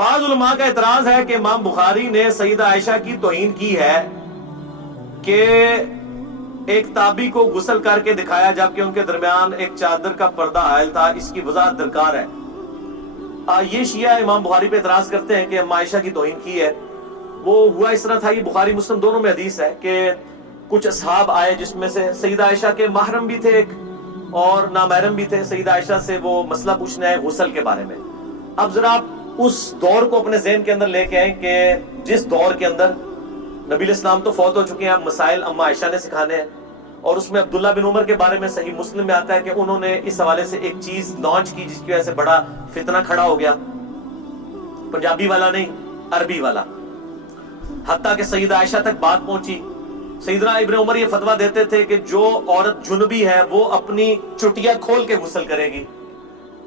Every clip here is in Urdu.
بعض علماء کا اعتراض ہے کہ امام بخاری نے سیدہ عائشہ کی توہین کی ہے کہ ایک تابعی کو غسل کر کے دکھایا جبکہ ان کے درمیان ایک چادر کا پردہ حائل تھا، اس کی وضاحت درکار ہے۔ یہ شیعہ امام بخاری پہ اعتراض کرتے ہیں کہ اماں عائشہ کی توہین کی ہے۔ وہ ہوا اس طرح تھا، یہ بخاری مسلم دونوں میں حدیث ہے کہ کچھ اصحاب آئے جس میں سے سیدہ عائشہ کے محرم بھی تھے ایک اور نامحرم بھی تھے، سیدہ عائشہ سے وہ مسئلہ پوچھنے آئے غسل کے بارے میں۔ اب ذرا آپ اس دور کو اپنے ذہن کے اندر لے کے آئیں کہ جس دور کے اندر نبی علیہ السلام تو فوت ہو چکے ہیں، اب مسائل اماں عائشہ نے سکھانے ہیں، اور اس میں عبداللہ بن عمر کے بارے میں صحیح مسلم میں آتا ہے کہ انہوں نے اس حوالے سے ایک چیز لانچ کی جس کی وجہ سے بڑا فتنہ کھڑا ہو گیا، پنجابی والا نہیں، عربی والا، حتیٰ کہ سیدہ عائشہ تک بات پہنچی۔ سیدنا ابن عمر یہ فتویٰ دیتے تھے کہ جو عورت جنبی ہے وہ اپنی چٹیا کھول کے غسل کرے گی،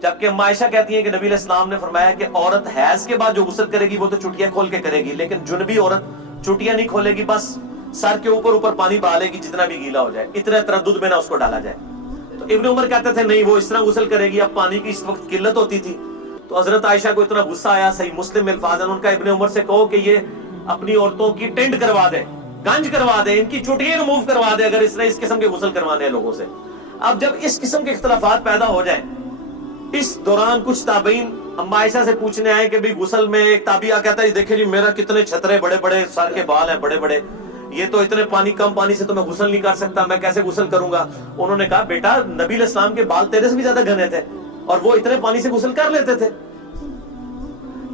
جبکہ اماں عائشہ کہتی ہیں کہ نبی علیہ السلام نے فرمایا کہ عورت حیض کے بعد جو غسل کرے گی وہ تو چٹیا کھول کے کرے گی، لیکن جنبی عورت چٹیا نہیں کھولے گی، بس سر کے اوپر پانی بہا لے گی جتنا بھی گیلا ہو جائے، اتنا تردد میں نہ اس کو ڈالا جائے۔ تو ابن عمر کہتے تھے نہیں، وہ اس طرح غسل کرے گی۔ اب پانی کی اس وقت قلت ہوتی تھی تو حضرت عائشہ کو اتنا غصہ آیا، صحیح مسلم میں الفاظ ہیں ان کا، ابن عمر سے کہو کہ یہ اپنی عورتوں کی ٹینٹ کروا دے، گنج کروا دے، ان کی چٹیاں ریموو کروا دے اگر اس نے اس قسم کے غسل کروانے ہیں لوگوں سے۔ اب جب اس قسم کے اختلافات پیدا ہو جائیں، اس دوران کچھ تابعین اماں عائشہ سے پوچھنے آئے کہ بھی غسل میں، ایک تابعی کہتا ہے دیکھیں جی میرا کتنے چھترے بڑے بڑے سر کے بال ہیں بڑے بڑے، یہ تو اتنے کم پانی سے تو میں غسل نہیں کر سکتا، میں کیسے غسل کروں گا؟ انہوں نے کہا بیٹا نبی علیہ السلام کے بال تیرے سے بھی زیادہ گھنے تھے اور وہ اتنے پانی سے غسل کر لیتے تھے۔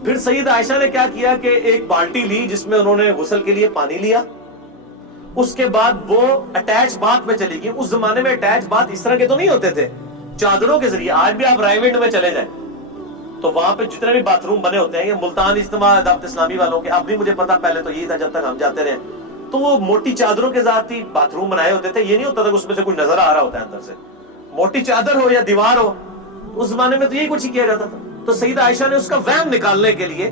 پھر سیدہ عائشہ نے کیا کیا کہ ایک بالٹی لی جس میں انہوں نے غسل کے لیے پانی لیا، اس کے بعد وہ اٹیچ باتھ میں چلی گئی۔ اس زمانے میں اٹیچ باتھ اس طرح کے تو نہیں ہوتے تھے، چادروں کے ذریعے۔ آج بھی آپ رائیونڈ میں چلے جائیں تو وہاں پہ جتنے بھی باتھ روم بنے ہوتے ہیں، یہ ملتان اجتماع دعوت اسلامی والوں کے، اب نہیں مجھے پتا، پہلے تو یہی تھا جب تک ہم جاتے رہے، تو وہ موٹی چادروں کے ذات ہی باتھ روم بنائے ہوتے تھے۔ یہ نہیں ہوتا تھا کہ اس میں سے کچھ نظر آ رہا ہوتا ہے اندر سے، موٹی چادر ہو یا دیوار ہو، اس زمانے میں تو یہی کچھ ہی کیا جاتا تھا۔ تو سیدہ عائشہ نے اس کا وہم نکالنے کے لیے،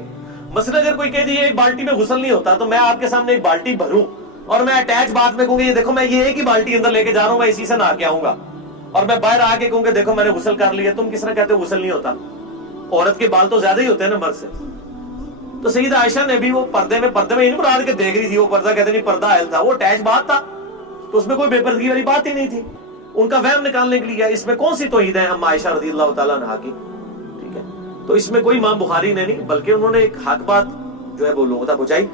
مثلا اگر کوئی کہے جی ایک بالٹی میں غسل نہیں ہوتا تو میں آپ کے سامنے ایک بالٹی بھروں اور میں اٹیچ باتھ میں کہوں گا یہ دیکھو میں یہ ایک ہی بالٹی اندر لے کے جا رہا ہوں، میں اسی سے نہا کے آؤں گا، اور میں باہر آ کے کہوں گا دیکھو میں نے غسل کر لیا، تم کس طرح کہتے ہو غسل نہیں ہوتا؟ عورت کے بال تو زیادہ ہی ہوتے ہیں نا مرد سے۔ تو سیدہ عائشہ نے بھی وہ پردے میں یہ نہیں مراد کے دیکھ رہی تھی، وہ پردہ کہتے نہیں پردہ حائل تھا، وہ اٹیچ بات تھا تو اس میں کوئی بے پردگی والی بات ہی نہیں تھی، ان کا وہم نکالنے کے لیے۔ اس میں کون سی توحید ہے اماں عائشہ رضی اللہ تعالیٰ عنہا کی؟ ٹھیک ہے، تو اس میں کوئی امام بخاری نے نہیں، بلکہ انہوں نے ایک حق بات جو ہے وہ لوگوں تک پہنچائی۔